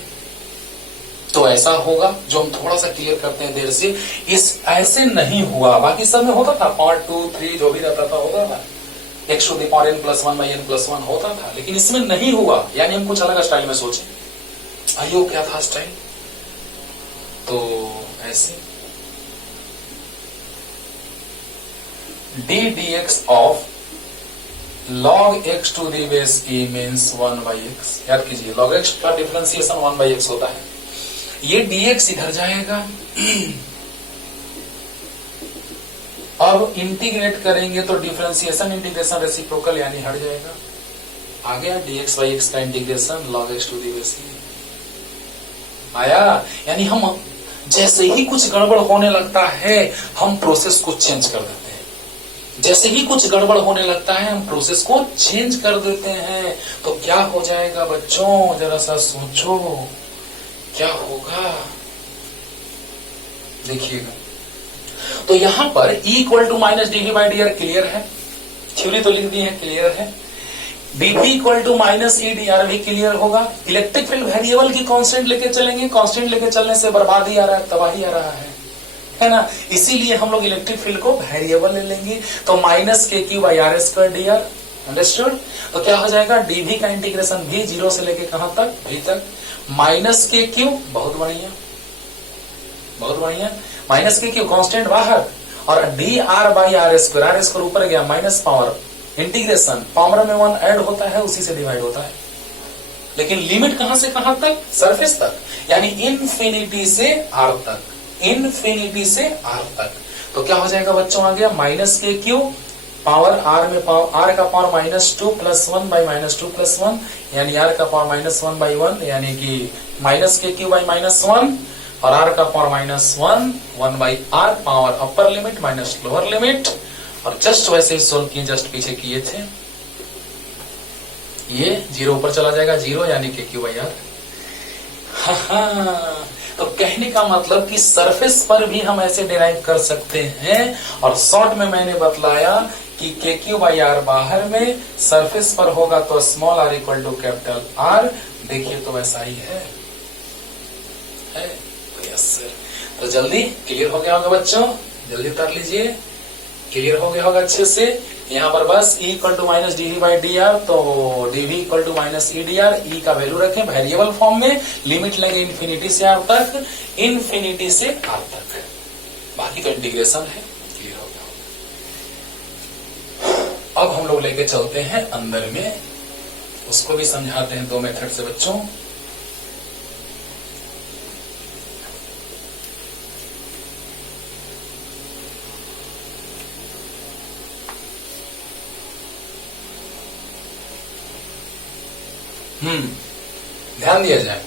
तो ऐसा होगा, जो हम थोड़ा सा क्लियर करते हैं देर से। इस ऐसे नहीं हुआ, बाकी सब में होता था, पार्ट 2 3 जो भी रहता था होता था, x to the power n+1 by n+1 होता था, लेकिन इसमें नहीं हुआ। यानी हम कुछ अलग स्टाइल में सोचे। आइयो क्या था स्टाइल? तो ऐसे d dx of log x to the base e means 1 by x। याद कीजिए, log x का डिफरेंशिएशन 1 बाई x होता है। ये dx इधर जाएगा, अब इंटीग्रेट करेंगे तो डिफरेंशिएशन इंटीग्रेशन रेसिप्रोकल यानी हट जाएगा। आ गया dx बाई x का integration log x to the base आया। यानी हम जैसे ही कुछ गड़बड़ होने लगता है हम प्रोसेस को चेंज कर देते हैं, जैसे ही कुछ गड़बड़ होने लगता है हम प्रोसेस को चेंज कर देते हैं। तो क्या हो जाएगा बच्चों, जरा सा सोचो क्या होगा, देखिएगा। तो यहां पर E equal to minus D V by D R clear है, थ्योरी तो लिख दी है, क्लियर है। dv equal to minus E D R भी क्लियर होगा। इलेक्ट्रिक फील्ड वेरिएबल की कांस्टेंट लेके चलेंगे, कांस्टेंट लेके चलने से बर्बादी आ रहा है, तबाही आ रहा है ना। इसीलिए हम लोग इलेक्ट्रिक फील्ड को वेरिएबल ले लेंगे। तो minus K Q by R square D R, understood. तो क्या हो जाएगा, dv का इंटीग्रेशन भी 0 से लेके कहां तक, v तक, माइनस के क्यू, बहुत बढ़िया बहुत बढ़िया, माइनस के क्यू कांस्टेंट बाहर, और D R by R square ऊपर गया, माइनस पावर इंटीग्रेशन, पावर में 1 ऐड होता है, उसी से डिवाइड होता है। लेकिन लिमिट कहां से कहां तक, सरफेस तक, यानी इन्फिनिटी से r तक, इन्फिनिटी से r तक। तो क्या हो जाएगा बच्चों, आ गया minus K Q, power r में r का पावर -2 + 1 बाई -2 + 1, यानी r का पावर -1 बाई 1, यानी कि माइनस के क्यू बाई -1, और r का power -1 by r, power upper limit minus lower limit. और जस्ट वैसे ही सोल्व किए, जस्ट पीछे किए थे, ये 0 ऊपर चला जाएगा, 0 यानी कि क्यू बाई आर। तो कहने का मतलब कि सरफेस पर भी हम ऐसे डिराइव कर सकते हैं। और शॉर्ट में मैंने बतलाया कि के क्यू बाई आर बाहर में, सरफेस पर होगा तो small r equal to capital R। देखिए तो वैसा ही है। तो यस सर, तो जल्दी क्लियर हो गया होगा बच्चों, जल्दी कर लीजिए, क्लियर हो गया होगा अच्छे से। यहाँ पर बस E equal to minus D V by D R, तो dv equal to minus E D R, E का वैल्यू रखें वेरिएबल फॉर्म में, लिमिट लेंगे इन्फिनिटी से r तक, इन्फिनिटी से r तक, बाकी तो इंटीग्रेशन है, क्लियर हो गया। अब हम लोग लेके चलते हैं अंदर में, उसको भी समझाते हैं 2 मेथड से बच्चों। ध्यान दिया जाए।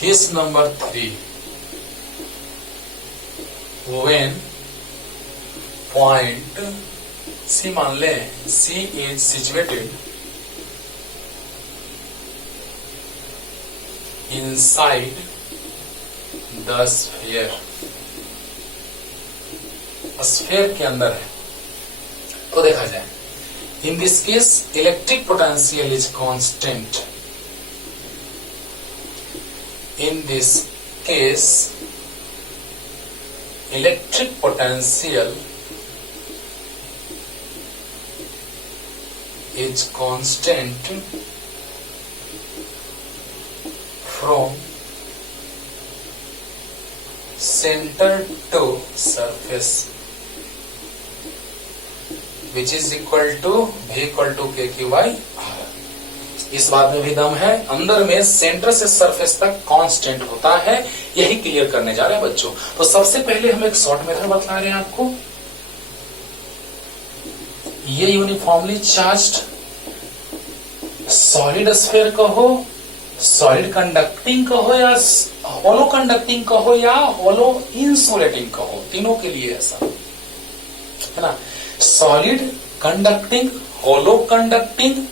Case number 3, when point C मान ले, C is situated inside the sphere, sphere के अंदर है। तो देखा जाए, in this case electric potential is constant, in this case electric potential is constant from centre to surface which is equal to V equal to KQ/R। इस बात में भी दम है, अंदर में सेंटर से सरफेस तक कांस्टेंट होता है, यही क्लियर करने जा रहे हैं बच्चों। तो सबसे पहले हम एक शॉर्ट मेथड बतला रहे हैं आपको। ये यूनिफॉर्मली चार्ज्ड सॉलिड स्फीयर कहो, सॉलिड कंडक्टिंग कहो, या होलो कंडक्टिंग कहो, या होलो इंसुलेटिंग कहो, तीनों के लिए ऐसा है ना। सॉलिड कंडक्टिंग, होलो कंडक्टिंग,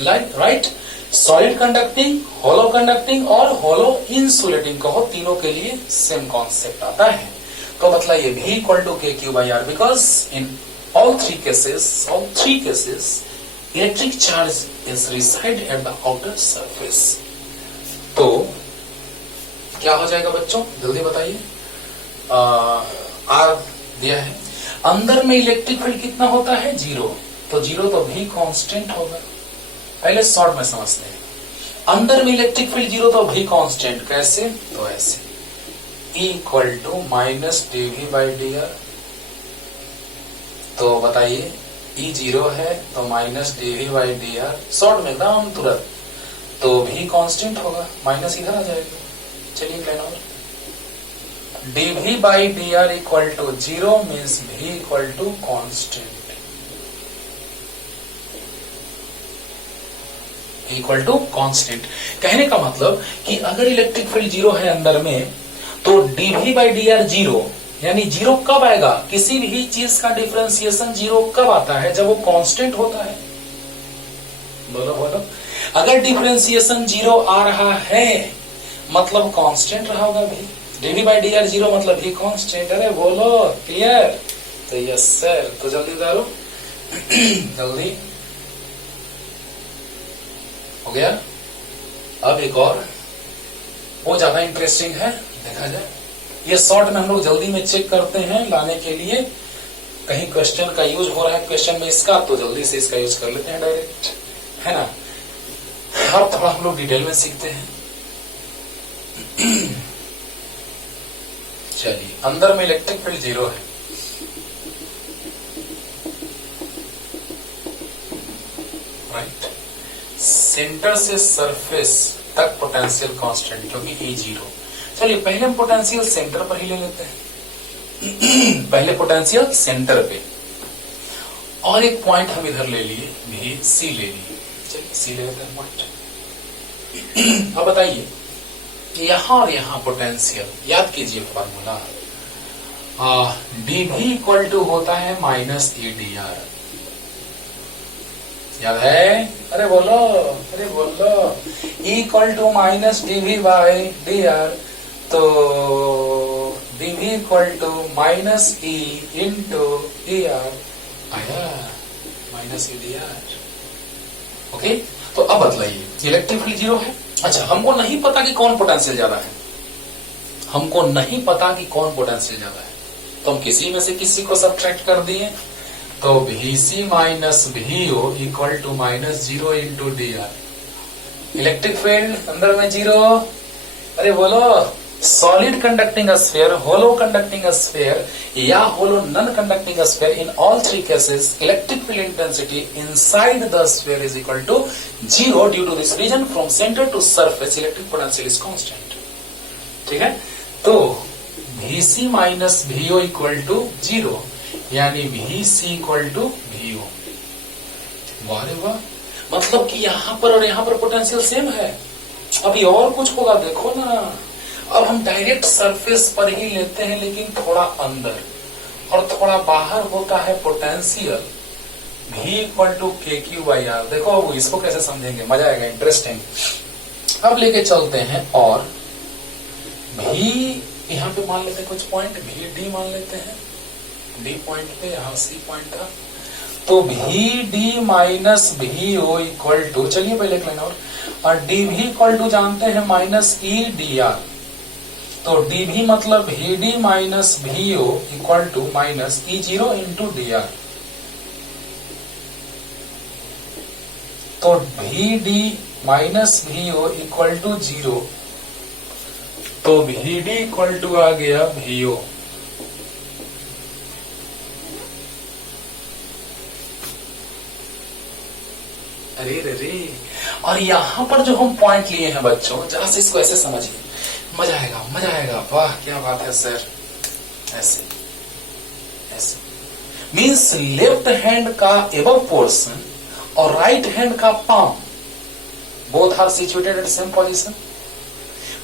राइट, सॉलिड कंडक्टिंग, होलो कंडक्टिंग और होलो इंसुलेटिंग कहो, तीनों के लिए सेम कॉन्सेप्ट आता है। तो मतलब ये V equal to KQ/R, because in all three cases electric charge is reside at the outer surface। तो क्या हो जाएगा बच्चों, जल्दी बताइए। R दिया है, अंदर में इलेक्ट्रिक फील्ड कितना होता है, 0, तो 0 तो भी कांस्टेंट होगा। पहले शॉर्ट में समझते हैं, अंदर में इलेक्ट्रिक फील्ड 0 तो भी कांस्टेंट, कैसे, तो ऐसे E equal to minus dV/dr। तो बताइए E 0 है तो माइनस dV/dr, शॉर्ट में एकदम तुरंत, तो भी कांस्टेंट होगा, माइनस इधर आ जाएगा। चलिए कहना और dV/dr equal to 0 means V equal to constant, equal to constant. कहने का मतलब कि अगर इलेक्ट्रिक फील्ड 0 है अंदर में, तो dV/dr 0, यानी 0 कब आएगा, किसी भी चीज का डिफरेंशिएशन 0 कब आता है, जब वो कांस्टेंट होता है। बोलो बोलो, अगर डिफरेंशिएशन 0 आ रहा है मतलब कांस्टेंट रहा होगा भी। dV/dr 0 मतलब भी कांस्टेंट। अरे बोलो, क्लियर, तो यस सर, तो जल्दी डालो जल्दी हो गया। अब एक और वो ज्यादा इंटरेस्टिंग है, देखा जाए। ये शॉर्ट में हम लोग जल्दी में चेक करते हैं लाने के लिए, कहीं क्वेश्चन का यूज हो रहा है क्वेश्चन में इसका, तो जल्दी से इसका यूज कर लेते हैं डायरेक्ट, है ना। अब थोड़ा हम लोग डिटेल में सीखते हैं। चलिए, अंदर में इलेक्ट्रिक फील्ड 0 है, राइट, सेंटर से सरफेस तक पोटेंशियल कांस्टेंट, क्योंकि E 0। चलिए पहले हम पोटेंशियल सेंटर पर ही ले लेते हैं पहले पोटेंशियल सेंटर पे, और एक पॉइंट हम इधर ले लिए, भी C ले लिए। चलिए C ले लेते हैं पॉइंट। अब बताइए, यहां और यहां पोटेंशियल, याद कीजिए फॉर्मूला, dV इक्वल टू होता है माइनस EdR, याद है, अरे बोलो, अरे बोलो, E equal to minus dV/dr, तो dV equal to minus E into dr आया, माइनस EdR। ओके, तो अब बतलाइए, इलेक्ट्रिक फील्ड 0 है। अच्छा, हमको नहीं पता कि कौन पोटेंशियल ज्यादा है, हमको नहीं पता कि कौन पोटेंशियल ज्यादा है, तो हम किसी में से किसी को सब्ट्रैक्ट कर दिए, तो VC minus VO equal to minus 0 into dr। Electric field अंदर में 0, अरे बोलो, solid conducting sphere, hollow conducting sphere या hollow non conducting sphere, in all three cases electric field intensity inside the sphere is equal to 0 due to this region from centre to surface electric potential is constant. ठीक है, तो VC minus VO equal to 0, यानी VC equal to VO। वाह रे वाह, मतलब कि यहां पर और यहां पर पोटेंशियल सेम है। अभी और कुछ होगा, देखो ना, अब हम डायरेक्ट सरफेस पर ही लेते हैं, लेकिन थोड़ा अंदर और थोड़ा बाहर होता है potential V equal to KQ/R। देखो अब इसको कैसे समझेंगे, मजा आएगा, इंटरेस्टिंग। अब लेके चलते हैं, और V यहाँ पे मान लेते हैं कुछ पॉइंट, VD मान लेते हैं, D पॉइंट पे, यहाँ C पॉइंट था, तो VD minus VO equal to, चलिए पहले एक लाइन और dV इक्वल टू जानते हैं माइनस EdR, तो dv मतलब vd minus vo equal to minus E0 into dr। तो vd minus vo equal to 0, तो vd इक्वल टू आ गया vo। अरे रे, और यहां पर जो हम पॉइंट लिए हैं बच्चों, जरा से इसको ऐसे समझिए, मजा आएगा, मजा आएगा। वाह क्या बात है सर। ऐसे ऐसे मीन्स लेफ्ट हैंड का एबव पोर्शन और राइट हैंड का palm both are situated at same position.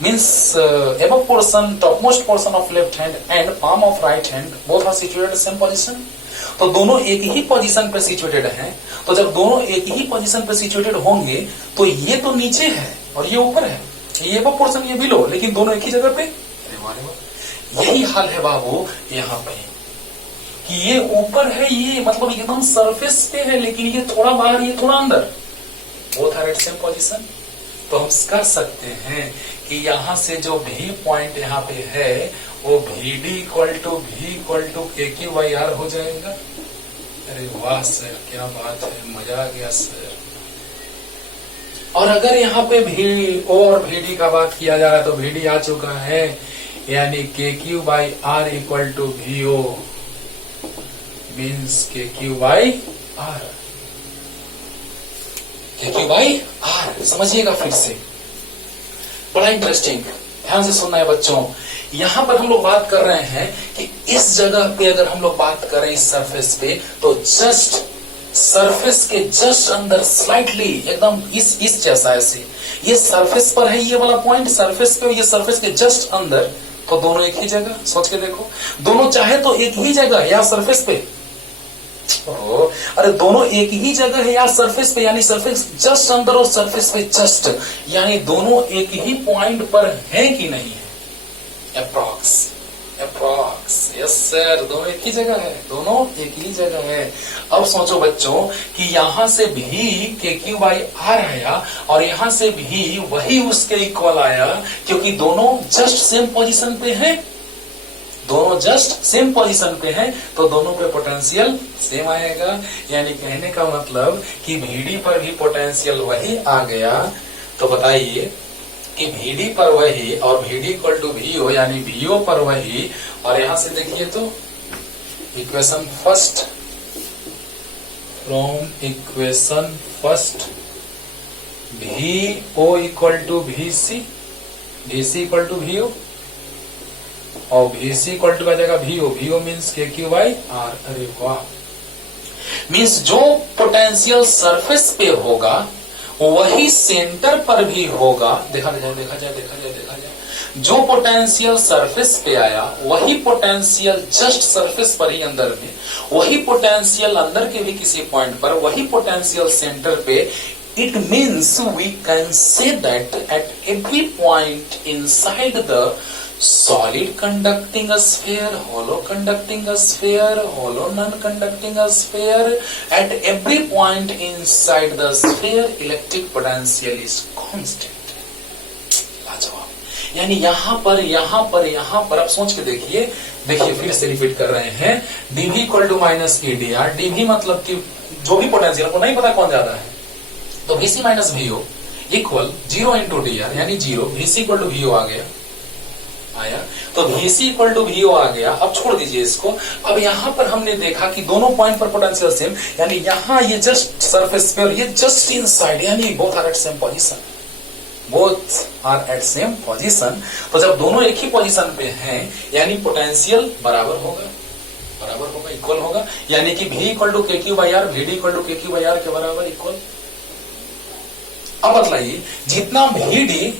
Means above portion, top most portion of left hand and palm of right hand both are situated at same position. तो दोनों एक ही position पे situated हैं। तो जब दोनों एक ही पोजीशन पे सिचुएटेड होंगे तो ये तो नीचे है और ये ऊपर है, ये एबव पोर्शन ये बिलो, लेकिन दोनों एक ही जगह पे। यही हाल है बाबू यहाँ पे कि ये ऊपर है, ये मतलब एकदम सरफेस पे है, लेकिन ये थोड़ा बाहर, ये थोड़ा अंदर, both are at same position. तो हम कर सकते हैं कि यहां से जो भी पॉइंट यहाँ पे है वो vd इक्वल टू KQ/R हो जाएगा। अरे वाह सर, क्या बात है, मजा आ गया सर। और अगर यहाँ पे VO और VD का बात किया जा रहा है तो VD आ चुका है, यानी KQ/R equal to VO means KQ/R। KQ/R समझिएगा फिर से, बड़ा इंटरेस्टिंग, ध्यान से सुनना है बच्चों। यहां पर हम लोग बात कर रहे हैं कि इस जगह पे अगर हम लोग बात करें इस सरफेस पे, तो जस्ट सरफेस के जस्ट अंदर स्लाइटली एकदम इस जैसा ऐसे ये सरफेस पर है, ये वाला पॉइंट सरफेस पे, ये सरफेस के जस्ट अंदर, तो दोनों एक ही जगह। सोच के देखो, दोनों चाहे तो एक ही जगह या सरफेस पे, अरे दोनों एक ही जगह है या सरफेस पे, यानी सरफेस जस्ट अंदर और सरफेस पे जस्ट, यानी दोनों एक ही पॉइंट पर है कि नहीं है। अप्रॉक्स यस सर, दोनों एक ही जगह है, दोनों एक ही जगह है। अब सोचो बच्चों कि यहां से भी KQ/R आया और यहां से भी वही उसके इक्वल आया, क्योंकि दोनों जस्ट सेम पोजीशन पे हैं, दोनों जस्ट सेम पोजीशन पे हैं, तो दोनों पे पोटेंशियल सेम आएगा। यानी कहने का मतलब कि VD पर भी पोटेंशियल वही आ गया। तो बताइए कि VD पर वही और VD इक्वल टू VO, यानी VO पर वही। और यहां से देखिए तो equation first, from equation first VO equal to VC, VC equal to VO और VC इक्वल टू आ जाएगा VO मीन्स KQ/R। अरे वाह, मीन्स जो पोटेंशियल सरफेस पे होगा वही सेंटर पर भी होगा। देखा जाए जो पोटेंशियल सरफेस पे आया वही पोटेंशियल जस्ट सरफेस पर ही अंदर में, वही पोटेंशियल अंदर के भी किसी पॉइंट पर, वही पोटेंशियल सेंटर पे। It means we can say that at every point inside the solid conducting sphere, hollow conducting sphere, hollow non-conducting sphere, at every point inside the sphere electric potential is constant। लाजवाब। यानी यहां पर आप सोच के देखिए फिर से रिपीट कर रहे हैं, dv equal to minus EDR। dv मतलब कि जो भी पोटेंशियल, आपको नहीं पता कौन ज्यादा है, तो VC minus VO equal 0 into dr, यानी 0। VC इक्वल टू VO आ गया, तो VC इक्वल टू VO आ गया। अब छोड़ दीजिए इसको। अब यहां पर हमने देखा कि दोनों पॉइंट पर पोटेंशियल सेम, यानी यहां ये जस्ट सरफेस पे और ये जस्ट इनसाइड, यानी both are at same position, both are at same position. तो जब दोनों एक ही पोजीशन पे हैं, यानी पोटेंशियल बराबर होगा, इक्वल होगा, यानी कि V equal to KQ/R, VD equal to KQ/R के बराबर इक्वल। अब बतलाइए, जितना VD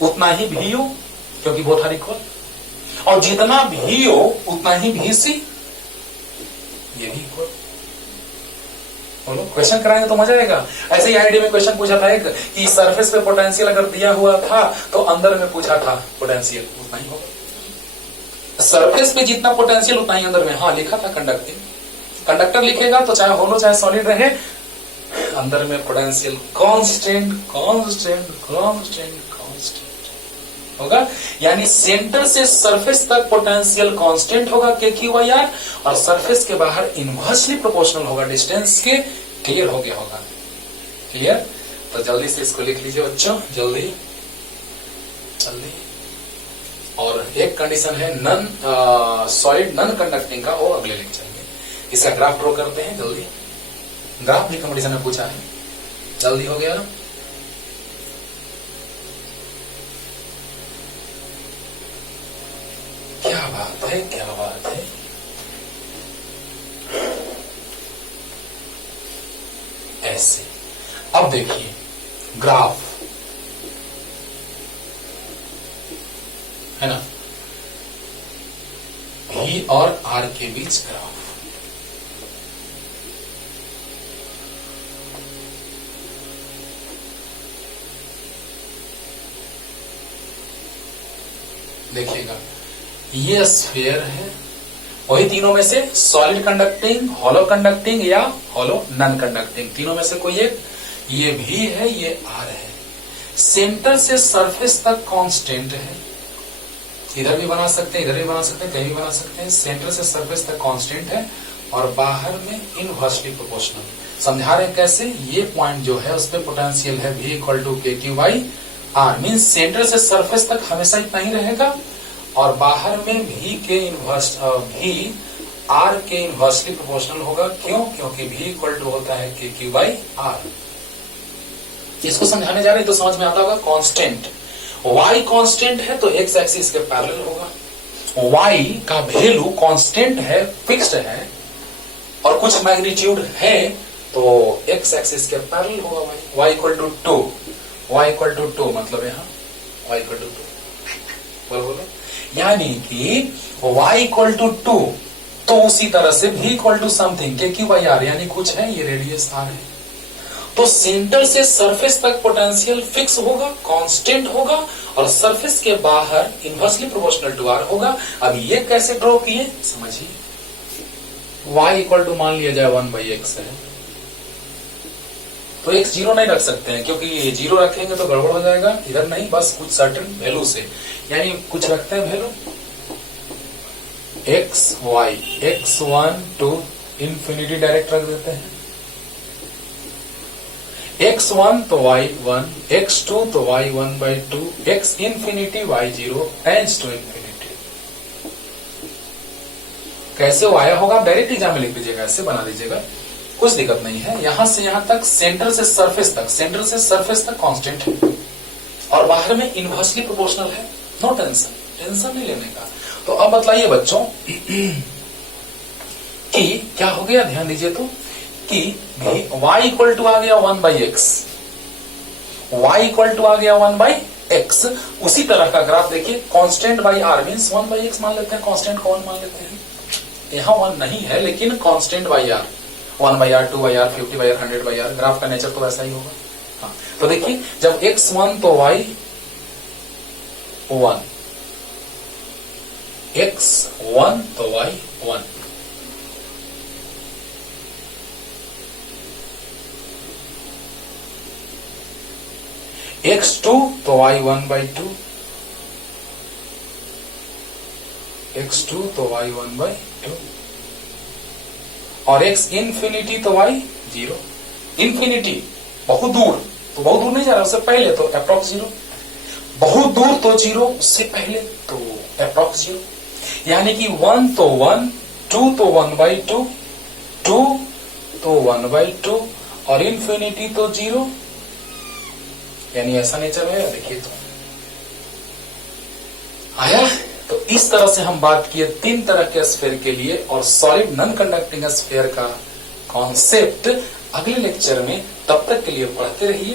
उतना ही VO, क्योंकि बोथ आर इक्वल, और जितना VO उतना ही VC, ये भी इक्वल। बोलो, क्वेश्चन कराएंगे तो मजा आएगा। ऐसे ही आईडी में क्वेश्चन पूछा था एक कि सरफेस पे पोटेंशियल अगर दिया हुआ था तो अंदर में पूछा था पोटेंशियल उतना ही होगा। सरफेस पे जितना पोटेंशियल उतना ही अंदर में, हाँ लिखा था कंडक्टिंग। कंडक्टर लिखेगा तो चाहे होलो चाहे सॉलिड रहे, अंदर में पोटेंशियल कांस्टेंट। होगा, यानी सेंटर से सरफेस तक पोटेंशियल कांस्टेंट होगा के क्यू बाई आर, और सरफेस के बाहर इनवर्सली प्रोपोर्शनल होगा डिस्टेंस के। क्लियर हो गया होगा? क्लियर? तो जल्दी से इसको लिख लीजिए बच्चों, जल्दी जल्दी। और एक कंडीशन है नन सॉलिड नन कंडक्टिंग का, वो अगले लेक्चर में। इसका ग्राफ ड्रॉ करते हैं जल्दी। ग्राफ भी कंपटीशन में पूछा है, जल्दी हो गया। क्या बात है, क्या बात है। ऐसे अब देखिए ग्राफ है ना, V और R के बीच ग्राफ। देखिएगा ये स्फीयर है, वही तीनों में से सॉलिड कंडक्टिंग, हॉलो कंडक्टिंग या हॉलो नॉन कंडक्टिंग, तीनों में से कोई एक। ये भी है, ये आर है। सेंटर से सरफेस तक कांस्टेंट है, इधर भी बना सकते हैं, इधर भी बना सकते हैं, कहीं भी बना सकते हैं। सेंटर से सरफेस तक कांस्टेंट है और बाहर में इनवर्सली प्रोपोर्शनल। समझा रहे हैं कैसे? ये पॉइंट जो है उस पर पोटेंशियल है V equal to K Q by R, mean centre से सरफेस तक हमेशा इतना ही रहेगा, और बाहर में V R के इनवर्सली प्रोपोर्शनल होगा। क्यों? क्योंकि V इक्वल टू होता है के क्यू बाई आर। इसको समझाने जा रहे हैं तो समझ में आता होगा। कांस्टेंट y कांस्टेंट है तो x एक्सिस के पैरेलल होगा। y का वैल्यू कांस्टेंट है, फिक्स्ड है, और कुछ मैग्नीट्यूड है तो x एक्सिस के पैरेलल होगा। y equal to 2, y equal to 2 मतलब यहाँ y इक्वल टू 2 बोलो, यानी कि y इक्वल टू 2, तो उसी तरह से v इक्वल टू समथिंग के क्यू बाई आर, यानी कुछ है, ये रेडियस आर है। तो सेंटर से सरफेस तक पोटेंशियल फिक्स होगा, कांस्टेंट होगा, और सरफेस के बाहर इनवर्सली प्रोपोर्शनल टू आर होगा। अब ये कैसे ड्रॉ किए समझिए। y इक्वल टू मान लिया जाए 1/x है, तो x जीरो नहीं रख सकते हैं, क्योंकि जीरो रखेंगे तो गड़बड़ हो जाएगा। इधर नहीं, बस कुछ सर्टेन वैल्यू से, यानी कुछ रखते हैं value x y, x1 to infinity direct रख देते हैं, x1 तो y1, x2 तो y1/2, x infinity y0 tends to infinity. कैसे वो आया होगा डायरेक्ट एग्जाम में लिख दीजिएगा, ऐसे बना दीजिएगा, कुछ दिक्कत नहीं है। यहां से यहां तक सेंटर से सरफेस तक कांस्टेंट है, और बाहर में इनवर्सली प्रोपोर्शनल है। नो टेंशन, टेंशन नहीं लेने का। तो अब बतलाइए बच्चों कि क्या हो गया, ध्यान दीजिए तो, कि y इक्वल टू आ गया 1/x, y इक्वल टू आ गया 1/x। उसी तरह का ग्राफ देखिए, constant by are means 1/x मान लेते हैं, कांस्टेंट कौन मान लेते हैं, यहाँ 1 नहीं है, लेकिन constant by R, 1/r, 2/r, 50/r, 100/r, graph का नेचर तो वैसा ही होगा। हाँ, तो देखिए जब x1 तो y 1, x1 तो y 1, x2 तो y1/2, x2 तो y1/2, और x इंफिनिटी तो y0। इंफिनिटी बहुत दूर, तो बहुत दूर नहीं जा रहा, उससे पहले तो अप्रॉक्स 0, बहुत दूर तो 0, उससे पहले तो अप्रॉक्स 0, यानी कि 1 तो 1, 2 तो 1/2, 2 तो 1/2, और इंफिनिटी तो 0, यानी ऐसा नेचर है। देखिए तो आया। तो इस तरह से हम बात किए 3 तरह के स्फीयर के लिए, और सॉलिड नॉन कंडक्टिंग स्फीयर का कॉन्सेप्ट अगले लेक्चर में। तब तक के लिए पढ़ते रहिए।